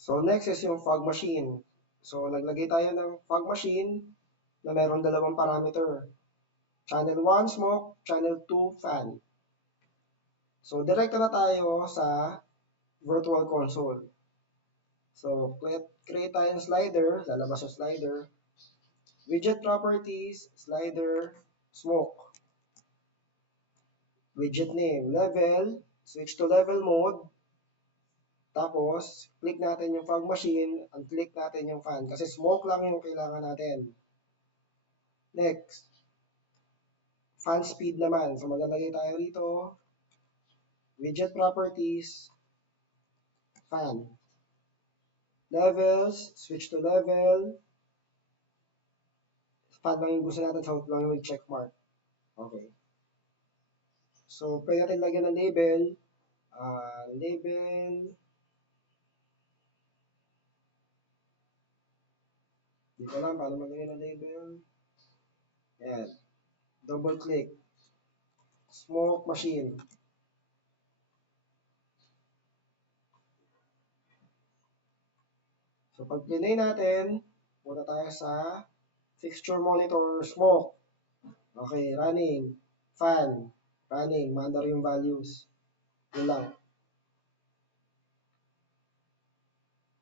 So, next is yung fog machine. So, naglagay tayo ng fog machine na meron dalawang parameter. Channel 1, smoke. Channel 2, fan. So, direkta na tayo sa virtual console. So, create tayo ng slider. Lalabas yung slider. Widget properties, slider, smoke. Widget name, level, switch to level mode. Tapos, click natin yung fog machine, click natin yung fan. Kasi smoke lang yung kailangan natin. Next, fan speed naman. So, maglalagay tayo rito. Widget properties, fan. Levels, switch to level. Fan lang yung gusto natin, so lang yung check mark. Okay. So, pwede natin lagyan ng label. Label. Hindi ko alam paano maglagay ng label. Ayan. Double click. Smoke machine. So, pag pinay natin, punta tayo sa fixture monitor smoke. Okay, running. Fan. Running. Mandar yung values. Yun lang.